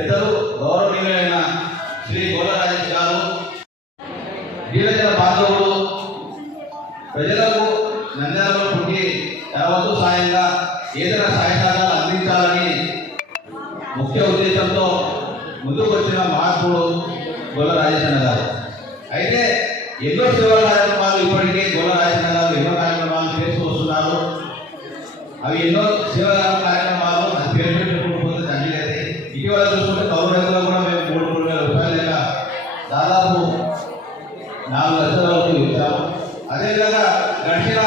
పెద్దలు గౌరవనీయులైన శ్రీ గోలరాజేష్ గారు గిరిజన బాంధవులు ప్రజలకు నంద్యాలలో పుట్టి యావత్తు సాయంగా ఏదైనా సహాయ సహకారాలు అందించాలని ముఖ్య ఉద్దేశంతో ముందుకు వచ్చిన మహాత్ముడు గొల్ల రాజేశ్వర గారు. అయితే ఎన్నో సేవా కార్యక్రమాలు ఇప్పటికీ గొల్ల రాజేశ్వర గారు ఎన్నో కార్యక్రమాలు చేస్తూ వస్తున్నారు అవి ఎన్నో సేవా కార్యక్రమాలు అది పేరు పెట్టుకుంటూ తండ్రి అయితే ఇటీవల చూసుకుంటే కౌరవలో కూడా మేము మూడు మూడు వేల రూపాయల లెక్క దాదాపు నాలుగు లక్షల వరకు ఇచ్చాము అదేవిధంగా గడిచిన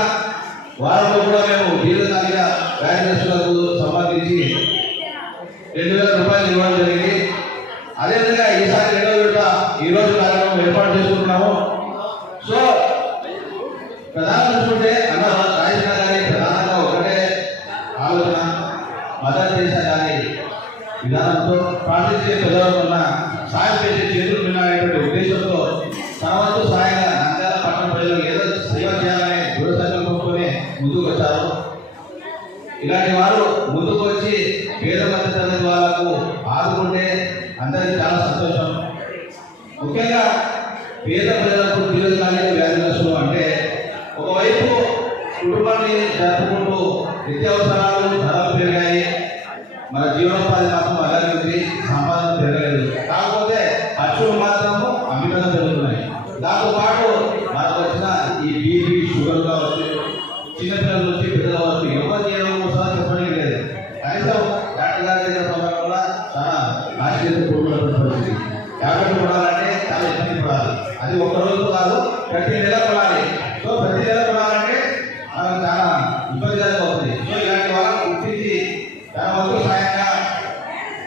వారంలో కూడా మేము దీర్ఘకాలిక వ్యాధిగ్రస్తులకు సంబంధించి పేద ప్రజలకు దీర్ఘకాలిక వ్యాధిగ్రస్తులు అంటే ఒకవైపు కుటుంబాన్ని జరుపుకుంటూ నిత్యావసరాలు ధరలు పెరిగాయి. మన జీవనోపాధి మాత్రం అలాగే ఉంది సంపాదన పెరగలేదు. కాకపోతే ఖర్చులు మాత్రము అమితంగా పెరుగుతున్నాయి. దాంతో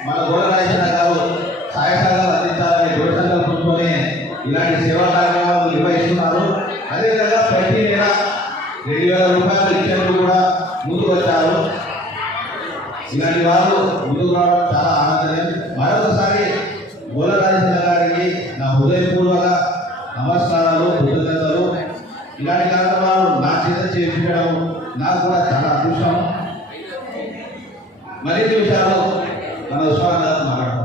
మన గోడ గారు సహాయ సహకారాలు అందించాలని దృఢ సంకల్పంతోనే ఇలాంటి సేవా కార్యక్రమాలు నిర్వహిస్తున్నారు. అదేవిధంగా ప్రతి నెల రెండు వేల రూపాయలు ఇచ్చేందుకు కూడా ముందుకు వచ్చారు. ఇలాంటి వారు ముందుకు రావడం చాలా ఆనందమే. మరొకసారి గోల గారికి నా హృదయపూర్వక నమస్కారాలు కృతజ్ఞతలు. ఇలాంటి కార్యక్రమాలు నా చేత చేయించడం నాకు కూడా చాలా అదృష్టం. మరిన్ని విషయాలు మన మాట్లాడతాం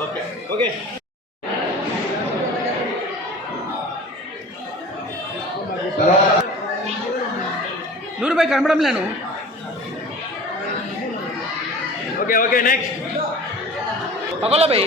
ఓకే ఓకే నూరు రూపాయి కనపడం లేను ఓకే ఓకే నెక్స్ట్ పకోలా భాయ్.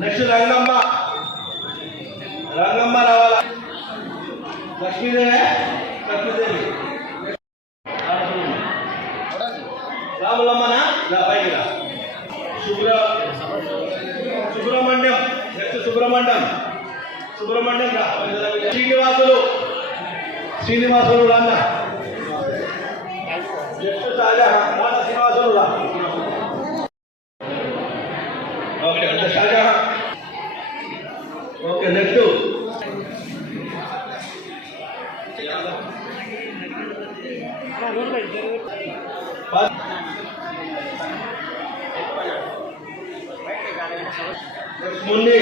నెక్స్ట్ రంగమ్మ. రంగమ్మ రావాలా? లక్ష్మీదేవి లక్ష్మీదేవి. రాములమ్మనా? నా పైకి రా. శుభ్ర సుబ్రహ్మణ్యం నెక్స్ట్ సుబ్రహ్మణ్యం సుబ్రహ్మణ్యం రా. Srinivasulu Srinivasulu Rama Munni.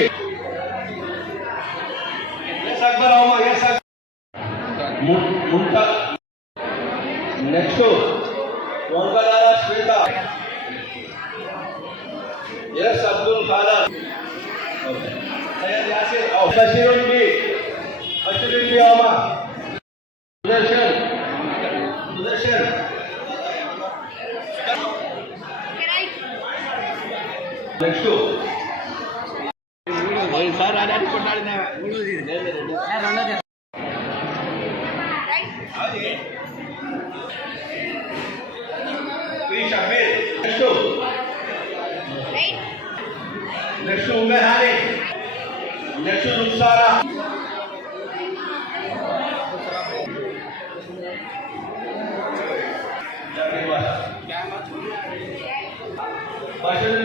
Akbar next next Umme Hani next రుక్సారా Basheer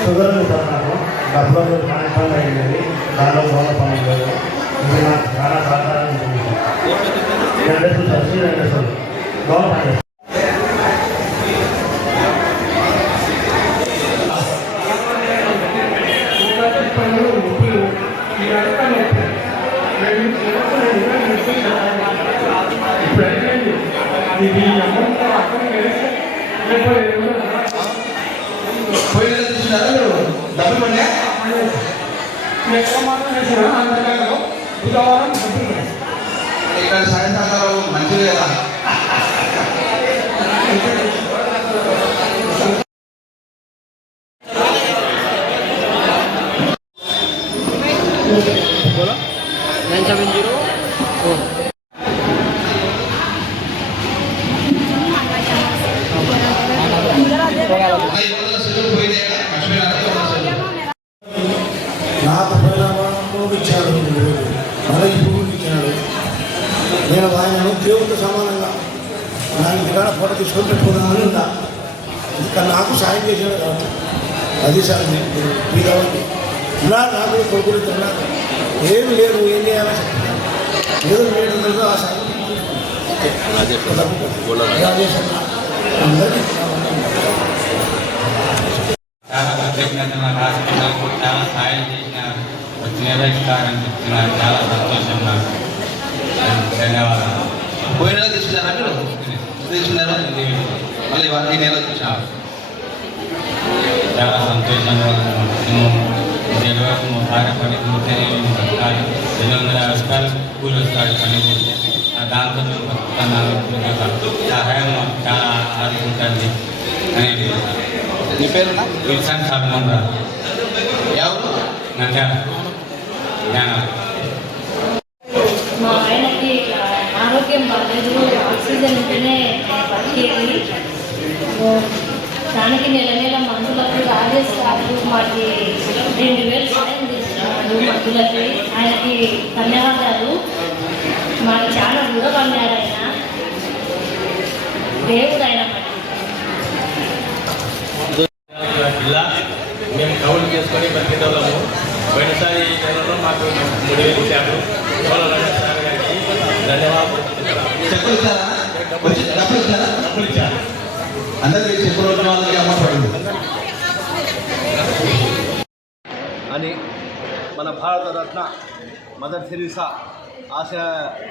sugar ఉంటాను డబ్బులు చాలా ఇబ్బంది అయింది దానిలో మూల పని ఇది నాకు చాలా సహకారం ఉంటుంది రెండు లక్షలు సబ్సిడీ రెండు లక్షలు లోన్ పని పోయిన నెల తీసుకున్నారా మీరు డబ్బులు పడినా ఇక్కడ సాయంత్రం సహకారం మంచిది కదా నైన్ సెవెన్ జీరో ఐదు వందల సెలవులు పోయినాయి కదా మర్చిపోయినారా ఐదు వందల సెలవులు నాకు పోయిన వారంలో ఇచ్చాడు మళ్ళీ ఇప్పుడు ఇచ్చాడు నేను ఆయనను దేవుడితో సమానంగా నా ఇంటికాడ ఫోటో తీసుకొని పెట్టుకున్నామని ఉన్నా ఇక్కడ నాకు సాయం చేశాడు కాబట్టి అది సార్ మీదవండి ఇలా నాకు కొడుకులు తిన్నా ఏమి లేదు ఏం చేయాలో చెప్పండి ఏదో లేదు లేదు ఆ సాయం రాజేష్ అన్న అందరికీ చాలా కృతజ్ఞతలు రాష్ట్ర పిల్లలకు చాలా సాయం చేసిన నిర్వహిస్తారని చెప్తున్నారు చాలా సంతోషం నాకు ధన్యవాదాలు పోయిన నెల తీసుకున్నారా మీరు తీసుకున్నారా మళ్ళీ ఇవాళ ఈ నెల చూసాం చాలా సంతోషంగా ఉన్నాను తెలియదు మా భార్య పని పోతే నేను బతకాలి రెండు వందల యాభై రూపాయలు కూలి వస్తాడు పని పోతే ఆ దాంతో మేము బతుకుతున్నాను ఇప్పుడు సహాయం మాకు చాలా ఆదుకుంటుంది అనేది నీ పేరునా విల్సన్ సల్మాన్ రావు ఎవరు నంద్యాల జ్ఞానం మా ఆయనకి ఆరోగ్యం బాగాలేదు ఆక్సిజన్ ఉంటేనే బతికేది ఓ, దానికి నెల నెల మందులకు రాజేష్ గారు మాకి రెండు వేలు సాయం మందులకి ఆయనకి ధన్యవాదాలు. మాకు చాలా దూరపడ్డారు ఆయన. దేవుడు ఆయన జిల్లా మేము కౌలు చేసుకొని బతికేటోళ్ళము. పోయినసారి ఈ నెలలో మాకు మూడు వేలు ఇచ్చాడు ధన్యవాదాలు. చెప్పులు ఇచ్చారా వచ్చి డబ్బులు ఇచ్చారా. డబ్బులు ఇచ్చారు. అందరికీ చెప్పులు ఉన్న వాళ్ళకి భారతరత్న మదర్ థెరీసా ఆశయ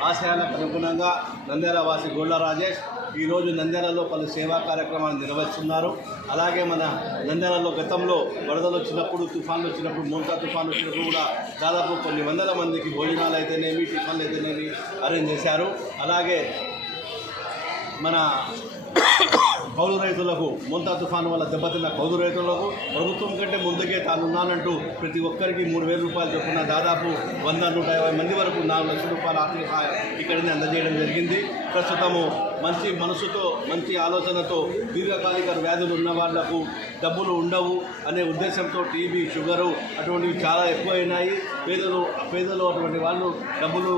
ఆశయాలకు అనుగుణంగా నంద్యాల వాసి గోళ్ళ రాజేష్ ఈరోజు నంద్యాలలో పలు సేవా కార్యక్రమాలు నిర్వహిస్తున్నారు. అలాగే మన నంద్యాలలో గతంలో వరదలు వచ్చినప్పుడు తుఫాన్లు వచ్చినప్పుడు మోంతా తుఫాన్లు వచ్చినప్పుడు కూడా దాదాపు కొన్ని వందల మందికి భోజనాలు అయితేనేమి టిఫాన్లు అయితేనేమి అరేంజ్ చేశారు. అలాగే మన కౌలు రైతులకు ముంతా తుఫాను వల్ల దెబ్బతిన్న కౌలు రైతులకు ప్రభుత్వం కంటే ముందుకే తానున్నానంటూ ప్రతి ఒక్కరికి మూడు వేల రూపాయలు చొప్పున దాదాపు వంద నూట యాభై మంది వరకు నాలుగు లక్షల రూపాయల ఆర్థిక సహాయం ఇక్కడనే అందజేయడం జరిగింది. ప్రస్తుతము మంచి మనసుతో మంచి ఆలోచనతో దీర్ఘకాలిక వ్యాధులు ఉన్న వాళ్ళకు డబ్బులు ఉండవు అనే ఉద్దేశంతో టీబీ షుగరు అటువంటివి చాలా ఎక్కువైనాయి. పేదలు పేదలు అటువంటి వాళ్ళు డబ్బులు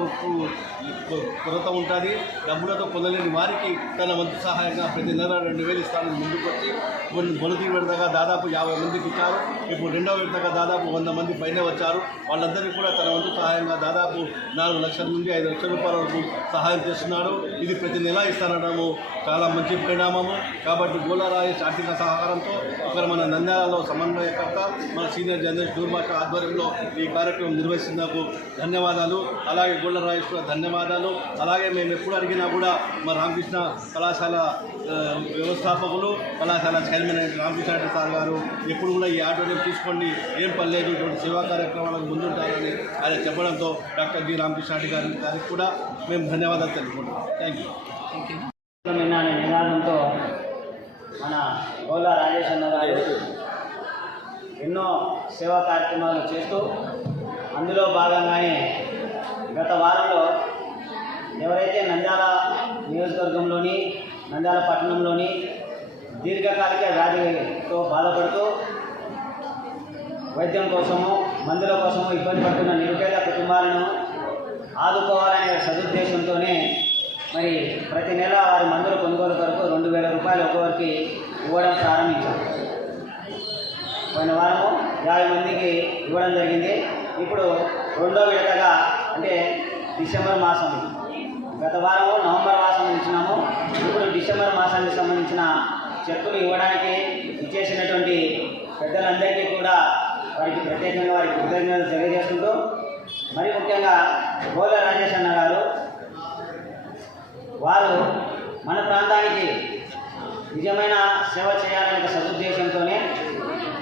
కొరత ఉంటుంది. డబ్బులతో పొందలేని వారికి తన వంతు సహాయంగా ప్రతి నెల రెండు వేలు ఇస్తానని ముందుకు వచ్చి మొదటి విడతగా దాదాపు యాభై మందికి ఇచ్చారు. ఇప్పుడు రెండవ విడతగా దాదాపు వంద మంది పైన వచ్చారు. వాళ్ళందరికీ కూడా తన వంతు సహాయంగా దాదాపు నాలుగు లక్షల నుండి ఐదు లక్షల రూపాయల వరకు సహాయం చేస్తున్నాడు. ఇది ప్రతి నెల అనడము చాలా మంచి పరిణామము. కాబట్టి గోలారాయ ఆర్థిక సహకారంతో ఇక్కడ మన నంద్యాలలో సమన్వయకర్త మన సీనియర్ జర్నలిస్ట్ దూర్భాష ఆధ్వర్యంలో ఈ కార్యక్రమం నిర్వహిస్తున్నందుకు ధన్యవాదాలు. అలాగే గోళ్ళ కూడా ధన్యవాదాలు. అలాగే మేము ఎప్పుడు అడిగినా కూడా మా రామకృష్ణ కళాశాల వ్యవస్థాపకులు కళాశాల చైర్మన్ అయిన రామకృష్ణ సార్ గారు ఎప్పుడు కూడా ఈ ఆటోని తీసుకోండి. ఏం పర్లేదు ఇటువంటి సేవా కార్యక్రమాలకు ముందుంటారని ఆయన చెప్పడంతో డాక్టర్ జి రామకృష్ణ గారి గారికి కూడా మేము ధన్యవాదాలు తెలుసుకుంటాం థ్యాంక్ యూ నిన్న అనే నినాదంతో మన గోలా రాజేష్ అన్న గారు ఎన్నో సేవా కార్యక్రమాలు చేస్తూ అందులో భాగంగానే గత వారంలో ఎవరైతే నంద్యాల నియోజకవర్గంలోని నంద్యాల పట్టణంలోని దీర్ఘకాలిక వ్యాధితో బాధపడుతూ వైద్యం కోసము మందుల కోసము ఇబ్బంది పడుతున్న నిరుపేద కుటుంబాలను ఆదుకోవాలనే సదుద్దేశంతోనే మరి ప్రతి నెల వారి మందులు కొనుగోలు కొరకు రెండు వేల రూపాయలు ఒక్కొక్కరికి ఇవ్వడం ప్రారంభించాం. పోయిన వారము యాభై మందికి ఇవ్వడం జరిగింది. ఇప్పుడు రెండో విడతగా అంటే డిసెంబర్ మాసం. గత వారము నవంబర్ మాసం ఇచ్చినాము ఇప్పుడు డిసెంబర్ మాసానికి సంబంధించిన చెక్కులు ఇవ్వడానికి ఇచ్చేసినటువంటి పెద్దలందరికీ కూడా వారికి ప్రత్యేకంగా వారికి కృతజ్ఞతలు తెలియజేసుకుంటూ మరి ముఖ్యంగా గోల రాజేష్ అన్న గారు వారు మన ప్రాంతానికి నిజమైన సేవ చేయాలనే సదుద్దేశంతోనే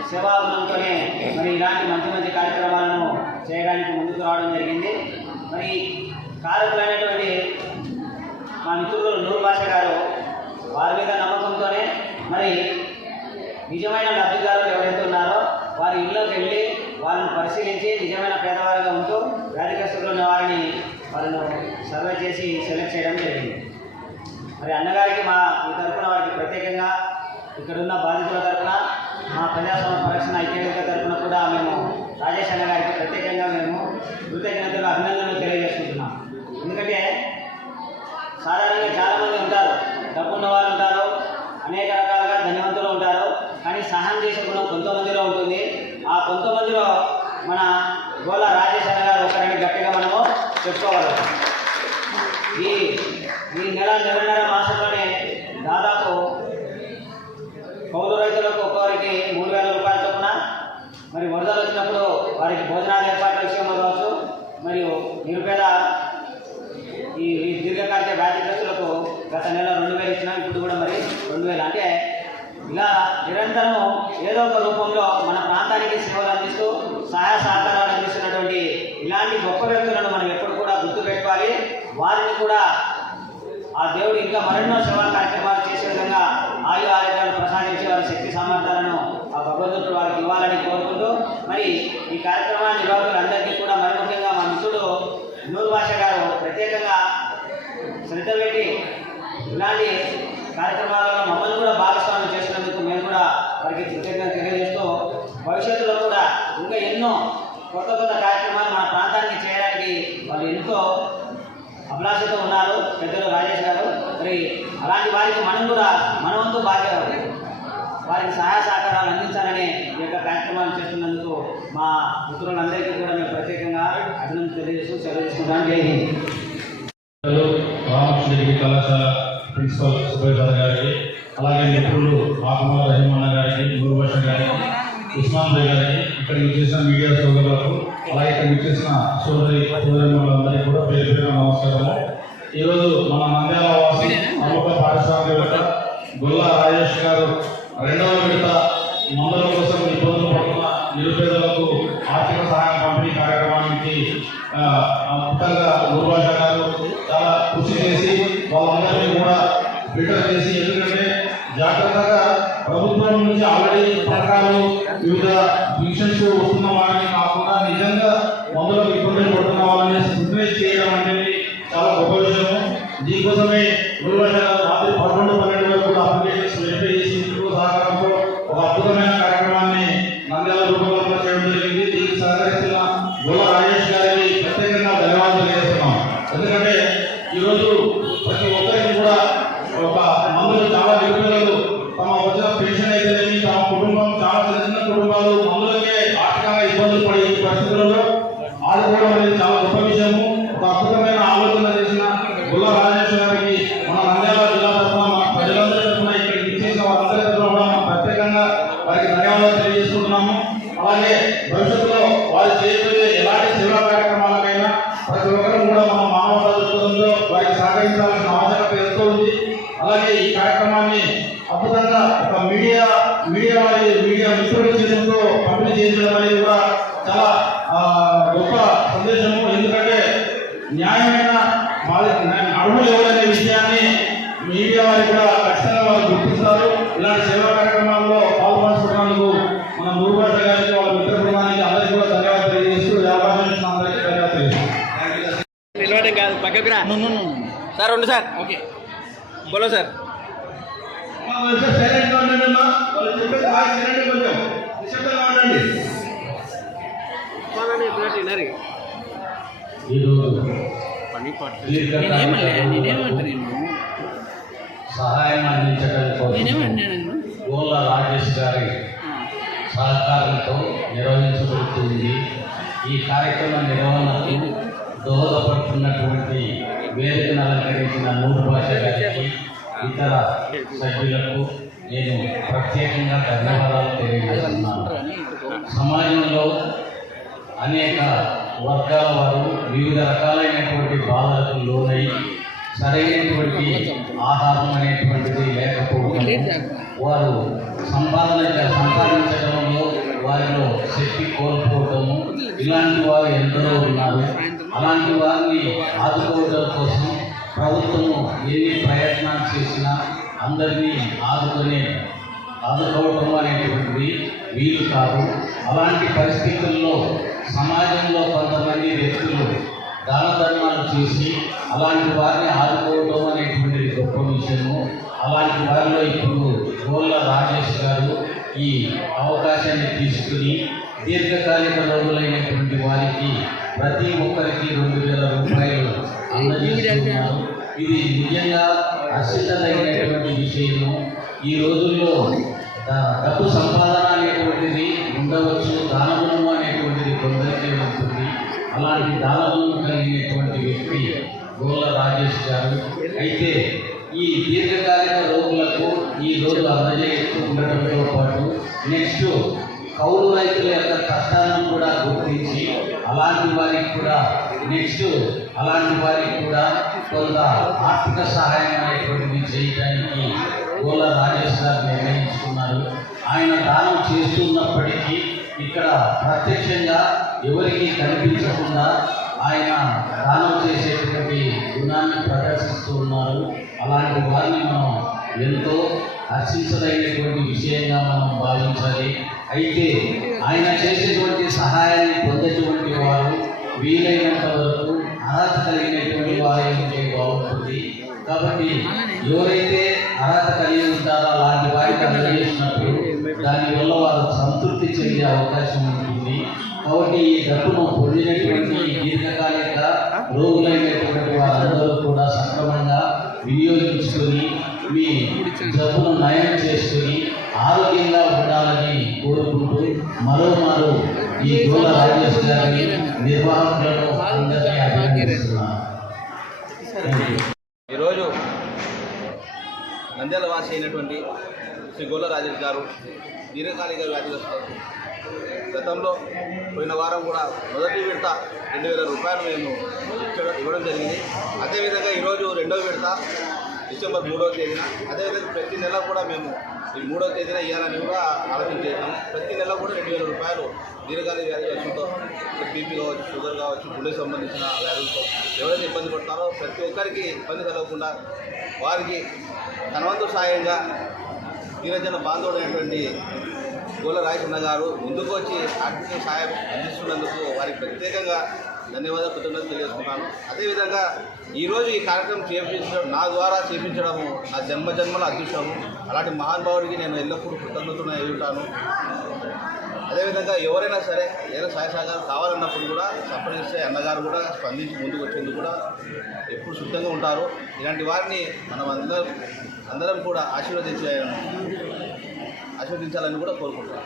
సేవాగుణంతోనే మరి ఇలాంటి మంచి మంచి కార్యక్రమాలను చేయడానికి ముందుకు రావడం జరిగింది. మరి కారకులైనటువంటి మా మిత్రులు నూరు భాష గారు వారి మీద నమ్మకంతోనే మరి నిజమైన లబ్ధిదారులు ఎవరైతే ఉన్నారో వారి ఇళ్ళకి వెళ్ళి వాళ్ళని పరిశీలించి నిజమైన పేదవారిగా ఉంటూ వ్యాధిగ్రస్తులు ఉన్న వారిని వాళ్ళను సర్వే చేసి సెలెక్ట్ చేయడం జరిగింది. మరి అన్నగారికి మా ఈ తరఫున వారికి ప్రత్యేకంగా ఇక్కడున్న బాధితుల తరఫున మా ప్రజాస్వామ్య పరిరక్షణ ఐక్యవేదిక తరఫున కూడా మేము రాజేష్ అన్న గారికి ప్రత్యేకంగా మేము కృతజ్ఞతలు అభినందనలు తెలియజేసుకుంటున్నాం. ఎందుకంటే సాధారణంగా చాలామంది ఉంటారు డబ్బు ఉన్న ఉంటారు అనేక రకాలుగా ధనవంతులు ఉంటారు కానీ సహాయం చేసే గుణం కొంతమందిలో ఉంటుంది. ఆ కొంతమందిలో మన గోళ రాజేశ్వర గారు ఒకరిని గట్టిగా మనము చెప్పుకోవాలి. ఈ ఈ నెల నెలన్నర మాసంలోనే దాదాపు కౌలు రైతులకు ఒక్కొక్కరికి మూడు వేల రూపాయల చొప్పున మరి వరదలు వచ్చినప్పుడు వారికి భోజనాలు ఏర్పాట్ల విషయంలో కావచ్చు మరియు నిరుపేద ఈ ఈ దీర్ఘకాలిక వ్యాధిగ్రస్తులకు గత నెల రెండు వేలు ఇచ్చినా ఇప్పుడు కూడా మరి రెండు వేలు. అంటే ఇలా నిరంతరము ఏదో ఒక రూపంలో మన సేవలు అందిస్తూ సహాయ సహకారాలు అందిస్తున్నటువంటి ఇలాంటి గొప్ప వ్యక్తులను మనం ఎప్పుడు కూడా గుర్తుపెట్టుకోవాలి. వారిని కూడా ఆ దేవుడు ఇంకా మరెన్నో సేవా కార్యక్రమాలు చేసే విధంగా ఆయు ఆరోగ్యాలు ప్రసాదించి వారి శక్తి సామర్థ్యాలను ఆ భగవంతుడు వారికి ఇవ్వాలని కోరుకుంటూ మరి ఈ కార్యక్రమాన్ని నిర్వాహకులందరికీ కూడా మరి ముఖ్యంగా మా మిత్రుడు నూరు భాష గారు ప్రత్యేకంగా శ్రద్ధ పెట్టి ఇలాంటి కార్యక్రమాలలో మమ్మల్ని కూడా భాగస్వామ్యం చేసినందుకు మేము కూడా వారికి కృతజ్ఞత భవిష్యత్తులో కూడా ఇంకా ఎన్నో కొత్త కొత్త కార్యక్రమాలు మన ప్రాంతానికి చేయడానికి వాళ్ళు ఎంతో అభిలాషతో ఉన్నారు పెద్దలు రాజేష్ గారు. మరి అలాంటి వారికి మనం కూడా మన వంతు బాధ్యత వారికి సహాయ సహకారాలు అందించాలని ఈ యొక్క కార్యక్రమాలు చేస్తున్నందుకు మా మిత్రులందరికీ కూడా మేము ప్రత్యేకంగా అభినందన తెలియజేస్తూ సెలవు తీసుకుంటాం జై హింద్. కళాశాల ప్రిన్సిపల్ సుబ్బయ్య గారికి అలాగే మిత్రులు ఆకుమాల రహీమన్న గారికి నూరుభాష గారికి ఉస్మాన్ భాయ్ గారికి ఇక్కడ వచ్చేసిన మీడియా సోదరులకు అలాగే ఇక్కడ వచ్చేసిన సోదరి సోదరులందరికీ కూడా పేరు పేరు నమస్కారము. ఈరోజు మన నంద్యాల వాసి ప్రముఖ పారిశ్రామికవేత్త గుల్లా రాజేష్ గారు రెండవ విడత మందుల కోసం ఇబ్బందులు పడుతున్న నిరుపేదలకు ఆర్థిక సహాయం పంపిణీ కార్యక్రమానికి ఆ, ఆ, ముఖ్యంగా నూరుభాష వివిధ మిషన్స్ వస్తున్న వారిని కాకుండా నిజంగా మొదలు ఇబ్బందులు పడుతున్న వాళ్ళని చేయడం అనేది చాలా గొప్ప విషయం దీనికోసమే ఎంతో ఉంది అలాగే ఈ కార్యక్రమాన్ని అద్భుతంగా ఒక మీడియా మీడియా వారి మీడియా మిత్రుల చేతులతో పంపిణీ చేయించడం అనేది కూడా చాలా గొప్ప సందేశము. ఎందుకంటే న్యాయమైన వాళ్ళ అర్హులు ఎవరనే విషయాన్ని మీడియా వారు కూడా ఖచ్చితంగా వారు గుర్తిస్తారు. ఇలాంటి సేవా కార్యక్రమాల్లో పాల్పంచుకున్నందుకు మన నూరుబాట గారికి వాళ్ళ మిత్ర బృందానికి అందరికీ కూడా ధన్యవాదాలు తెలియజేస్తూ అవకాశం ఇచ్చిన అందరికీ ధన్యవాదాలు తెలియజేస్తాను సార్ ఉండు సార్. ఓకే. బోలో సార్. ఈరోజు సహాయం అందించడం కోసం గోళ్ళ రాజేష్ గారి సహకారంతో నిర్వహించబడుతుంది ఈ కార్యక్రమ నిర్వహణకు దోహదపడుతున్నటువంటి వేదికను అలంకరించిన నూరు భాష గారికి ఇతర సభ్యులకు నేను ప్రత్యేకంగా ధన్యవాదాలు తెలియజేస్తున్నాను. సమాజంలో అనేక వర్గాల వారు వివిధ రకాలైనటువంటి బాధలకు లోనై సరైనటువంటి ఆహారం అనేటువంటిది లేకపోవడం వారు సంపాదన సంపాదించడంలో వారిలో శక్తి కోల్పోవటము ఇలాంటి వారు ఎందరో ఉన్నారు. అలాంటి వారిని ఆదుకోవడం కోసం ప్రభుత్వము ఎన్ని ప్రయత్నాలు చేసినా అందరినీ ఆదుకునే ఆదుకోవటం అనేటువంటిది వీలు కాదు. అలాంటి పరిస్థితుల్లో సమాజంలో కొంతమంది వ్యక్తులు దాన ధర్మాలు చేసి అలాంటి వారిని ఆదుకోవటం అనేటువంటిది గొప్ప విషయము. అలాంటి వారిలో ఇప్పుడు గోళ్ళ రాజేష్ గారు ఈ అవకాశాన్ని తీసుకుని దీర్ఘకాలిక రోగులైనటువంటి వారికి ప్రతి ఒక్కరికి రెండు వేల రూపాయలు అందజేస్తున్నారు. ఇది నిజంగా హర్షించదగినటువంటి విషయము. ఈ రోజుల్లో డబ్బు సంపాదన అనేటువంటిది ఉండవచ్చు దానగుణము అనేటువంటిది కొందరికే ఉంటుంది. అలాంటి దానగుణం కలిగినటువంటి వ్యక్తి గోల రాజేష్ గారు. అయితే ఈ దీర్ఘకాలిక రోగులకు ఈ రోజు అందజేస్తూ ఉండటంతో పాటు నెక్స్ట్ కౌలు రైతుల యొక్క కష్టాలను కూడా గుర్తించి అలాంటి వారికి కూడా నెక్స్ట్ అలాంటి వారికి కూడా కొంత ఆర్థిక సహాయం అనేటువంటిది చేయడానికి గోల రాజేష్ గారు నిర్ణయించుకున్నారు. ఆయన దానం చేస్తున్నప్పటికీ ఇక్కడ ప్రత్యక్షంగా ఎవరికి కనిపించకుండా ఆయన దానం చేసేటువంటి గుణాన్ని ప్రదర్శిస్తూ ఉన్నారు. అలాంటి వారిని మనం ఎంతో హర్షించదగినటువంటి విషయంగా మనం భావించాలి. అయితే ఆయన చేసేటువంటి సహాయాన్ని పొందేటువంటి వారు వీలైనంత వరకు అర్హత కలిగినటువంటి వారే ఉంటే బాగుంటుంది. కాబట్టి ఎవరైతే అర్హత కలిగి ఉంటారో అలాంటి వారికి అందజేసినప్పుడు దానివల్ల వారు సంతృప్తి చెందే అవకాశం ఉంటుంది. కాబట్టి ఈ డబ్బును పొందినటువంటి దీర్ఘకాలిక రోగులైనటువంటి వారందరూ కూడా సక్రమంగా వినియోగించుకొని మీ జబ్బును నయం చేసుకొని ఆరోగ్యంగా ఉండాలని కోరుకుంటూ మరోమారు ఈ గోల రాజేష్ గారి నిర్వాహకులను అందరినీ అభినందిస్తున్నాను. ఈరోజు నంద్యాల వాసి అయినటువంటి శ్రీ గోల్ల రాజేష్ గారు దీర్ఘకాలిక వ్యాధిగ్రస్తులకు గతంలో పోయిన వారం కూడా మొదటి విడత రెండు వేల రూపాయలు మేము ఇవ్వడం జరిగింది. అదేవిధంగా ఈరోజు రెండవ విడత డిసెంబర్ మూడవ తేదీన. అదేవిధంగా ప్రతి నెల కూడా మేము ఈ మూడవ తేదీన ఇవ్వాలని కూడా ఆలోచన చేసాము ప్రతి నెల కూడా రెండు వేల రూపాయలు దీర్ఘకాలిక వ్యాధి వచ్చుతో బీపీ కావచ్చు షుగర్ కావచ్చు గుండెకి సంబంధించిన వ్యాధులతో ఎవరైతే ఇబ్బంది పడతారో ప్రతి ఒక్కరికి ఇబ్బంది కలగకుండా వారికి ధనవంతు సాయంగా గిరిజన బాంధవుడైనటువంటి గోల రాయచంద్ర గారు ముందుకు వచ్చి ఆర్థిక సాయం అందిస్తున్నందుకు వారికి ప్రత్యేకంగా ధన్యవాదాలు కృతజ్ఞతలు తెలియజేస్తున్నాను అదేవిధంగా ఈరోజు ఈ కార్యక్రమం చేపించడం నా ద్వారా చేపించడము నా జన్మ జన్మల అదృష్టము. అలాంటి మహానుభావుడికి నేను ఎల్లప్పుడూ కృతజ్ఞతను అయి ఉంటాను అదేవిధంగా ఎవరైనా సరే ఏదైనా సహాయ సహకారం కావాలన్నప్పుడు కూడా సంప్రదిస్తే అన్నగారు కూడా స్పందించి ముందుకు వచ్చేందుకు కూడా ఎప్పుడు శుద్ధంగా ఉంటారు. ఇలాంటి వారిని మనం అందరం అందరం కూడా ఆశీర్వదించే ఆశీర్వదించాలని కూడా కోరుకుంటున్నాం.